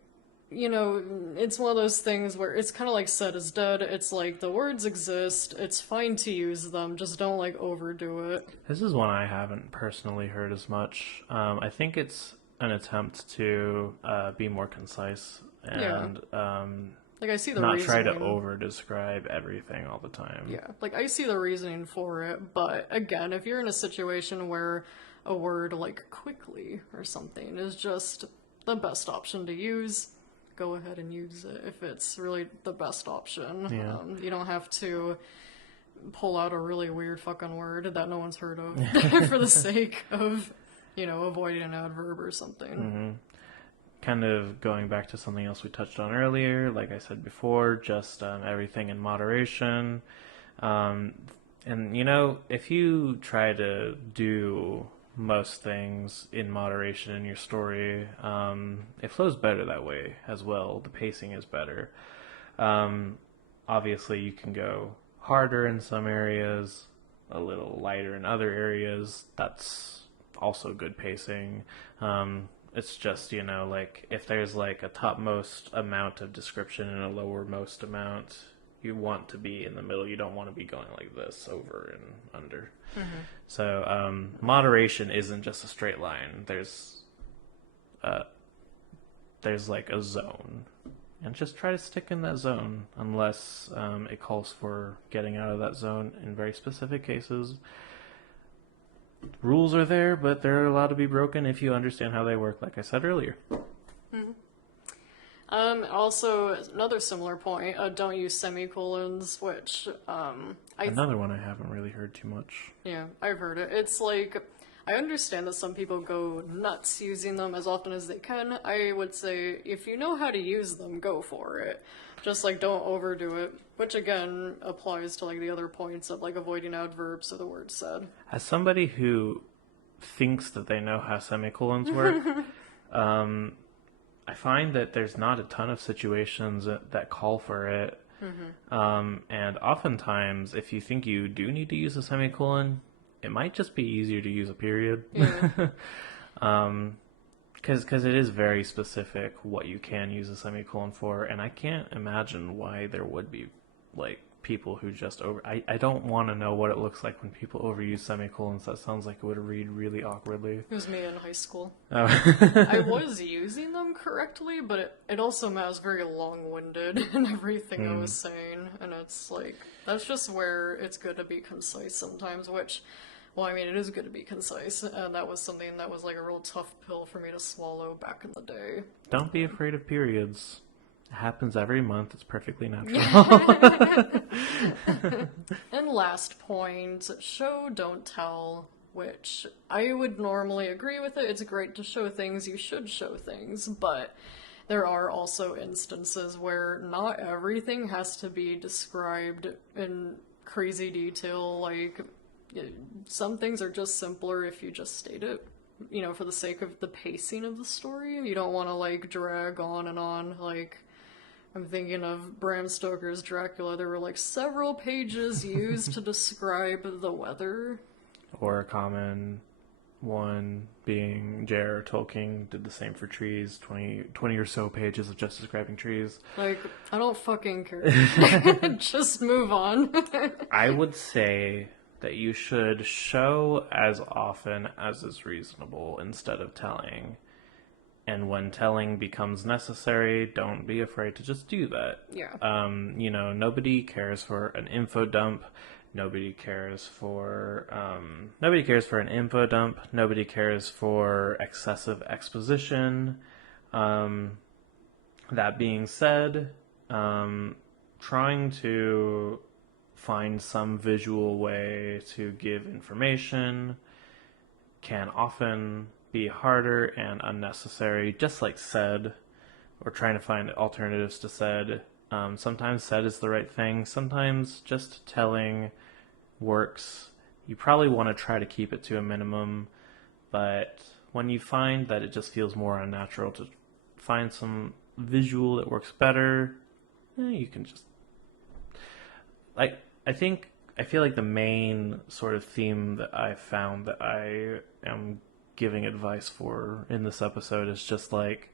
it's one of those things where it's kind of said is dead. It's the words exist, it's fine to use them, just don't overdo it. This is one I haven't personally heard as much. I think it's an attempt to be more concise and I see the not reasoning. try to over-describe everything all the time. Yeah, I see the reasoning for it, but again, if you're in a situation where a word quickly or something is just the best option to use, go ahead and use it if it's really the best option. Yeah. You don't have to pull out a really weird fucking word that no one's heard of for the sake of, avoiding an adverb or something. Mm-hmm. Kind of going back to something else we touched on earlier, like I said before, just everything in moderation. And, if you try to do most things in moderation in your story, it flows better that way as well. The pacing is better. Obviously you can go harder in some areas, a little lighter in other areas. That's also good pacing. It's just, if there's a topmost amount of description and a lowermost amount, you want to be in the middle. You don't want to be going like this over and under. Mm-hmm. So moderation isn't just a straight line. There's a zone, and just try to stick in that zone unless it calls for getting out of that zone in very specific cases. Rules are there, but they're allowed to be broken if you understand how they work, like I said earlier. Mm-hmm. Also, another similar point, don't use semicolons, which, Another one I haven't really heard too much. Yeah, I've heard it. It's I understand that some people go nuts using them as often as they can. I would say, if you know how to use them, go for it. Just, don't overdo it. Which, again, applies to, the other points of, avoiding adverbs or the word said. As somebody who thinks that they know how semicolons work, I find that there's not a ton of situations that call for it. Mm-hmm. And oftentimes, if you think you do need to use a semicolon, it might just be easier to use a period. Yeah. Because it is very specific what you can use a semicolon for, and I can't imagine why there would be, like, people who just I don't want to know what it looks like when people overuse semicolons. That sounds like it would read really awkwardly. It was me in high school. Oh. I was using them correctly, but it also was very long-winded in everything I was saying, and it's like, that's just where it's good to be concise sometimes, which... Well, I mean, it is good to be concise, and that was something that was like a real tough pill for me to swallow back in the day. Don't be afraid of periods. It happens every month. It's perfectly natural. And last point, show, don't tell, which I would normally agree with it. It's great to show things, you should show things, but there are also instances where not everything has to be described in crazy detail, like... Some things are just simpler if you just state it, you know, for the sake of the pacing of the story. You don't want to, like, drag on and on. Like, I'm thinking of Bram Stoker's Dracula. There were, like, several pages used to describe the weather. Or a common one being J.R.R. Tolkien did the same for trees. 20 or so pages of just describing trees. Like, I don't fucking care. Just move on. I would say... that you should show as often as is reasonable instead of telling. And when telling becomes necessary, don't be afraid to just do that. Yeah. You know, nobody cares for an info dump. Nobody cares for an info dump. Nobody cares for excessive exposition. That being said, trying to find some visual way to give information can often be harder and unnecessary, just like said, or trying to find alternatives to said. Sometimes said is the right thing. Sometimes just telling works. You probably want to try to keep it to a minimum, but when you find that it just feels more unnatural to find some visual that works better, you can just... I feel like the main sort of theme that I found that I am giving advice for in this episode is just like,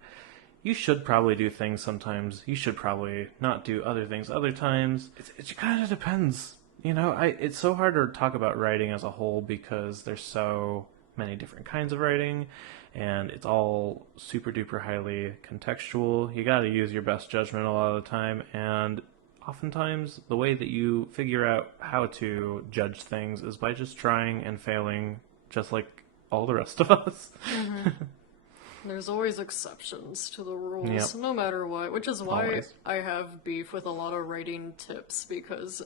you should probably do things sometimes. You should probably not do other things other times. It kind of depends. You know, it's so hard to talk about writing as a whole because there's so many different kinds of writing and it's all super duper highly contextual. You got to use your best judgment a lot of the time, and oftentimes, the way that you figure out how to judge things is by just trying and failing, just like all the rest of us. Mm-hmm. There's always exceptions to the rules, Yep. no matter what, which is why Always. I have beef with a lot of writing tips, because,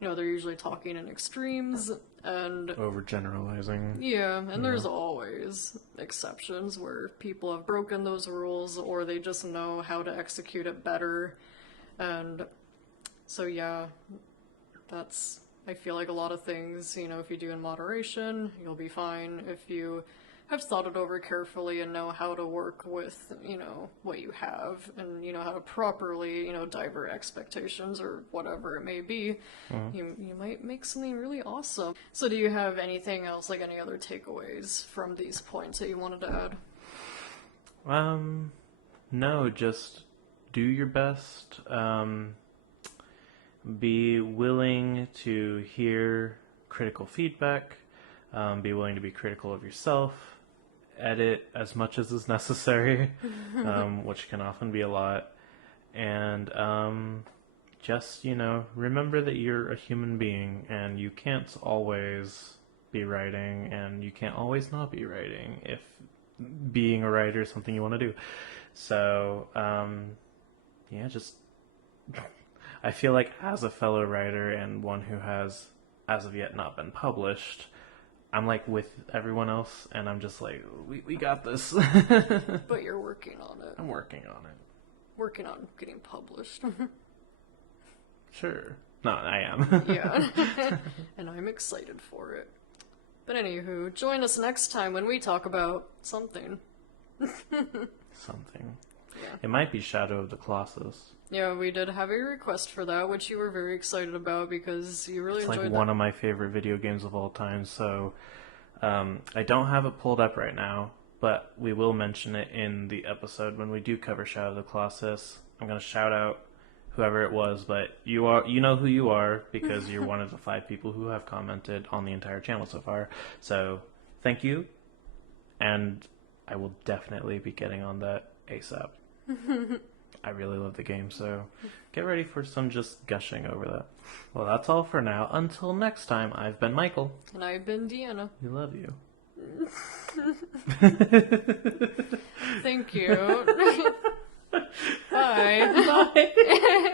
you know, they're usually talking in extremes, and... Overgeneralizing. Yeah, and there's always exceptions where people have broken those rules, or they just know how to execute it better, and... So yeah, I feel like a lot of things, you know, if you do in moderation, you'll be fine. If you have thought it over carefully and know how to work with, you know, what you have, and, you know, how to properly, you know, divert expectations or whatever it may be, you might make something really awesome. So do you have anything else, like any other takeaways from these points that you wanted to add? No, just do your best. Be willing to hear critical feedback. Be willing to be critical of yourself. Edit as much as is necessary, which can often be a lot. And just, you know, remember that you're a human being and you can't always be writing and you can't always not be writing if being a writer is something you want to do. So, yeah, just... I feel like as a fellow writer and one who has, as of yet, not been published, I'm like with everyone else, and I'm just like, we got this. But you're working on it. I'm working on it. Working on getting published. Sure. No, I am. Yeah. And I'm excited for it. But anywho, join us next time when we talk about something. Something. Yeah. It might be Shadow of the Colossus. Yeah, we did have a request for that, which you were very excited about because you really enjoyed It's like that. one of my favorite video games of all time, so I don't have it pulled up right now, but we will mention it in the episode when we do cover Shadow of the Colossus. I'm going to shout out whoever it was, but you know who you are because you're one of the 5 people who have commented on the entire channel so far. So thank you, and I will definitely be getting on that ASAP. I really love the game, so get ready for some just gushing over that. Well, that's all for now. Until next time, I've been Michael. And I've been Deanna. We love you. Thank you. Bye. Bye.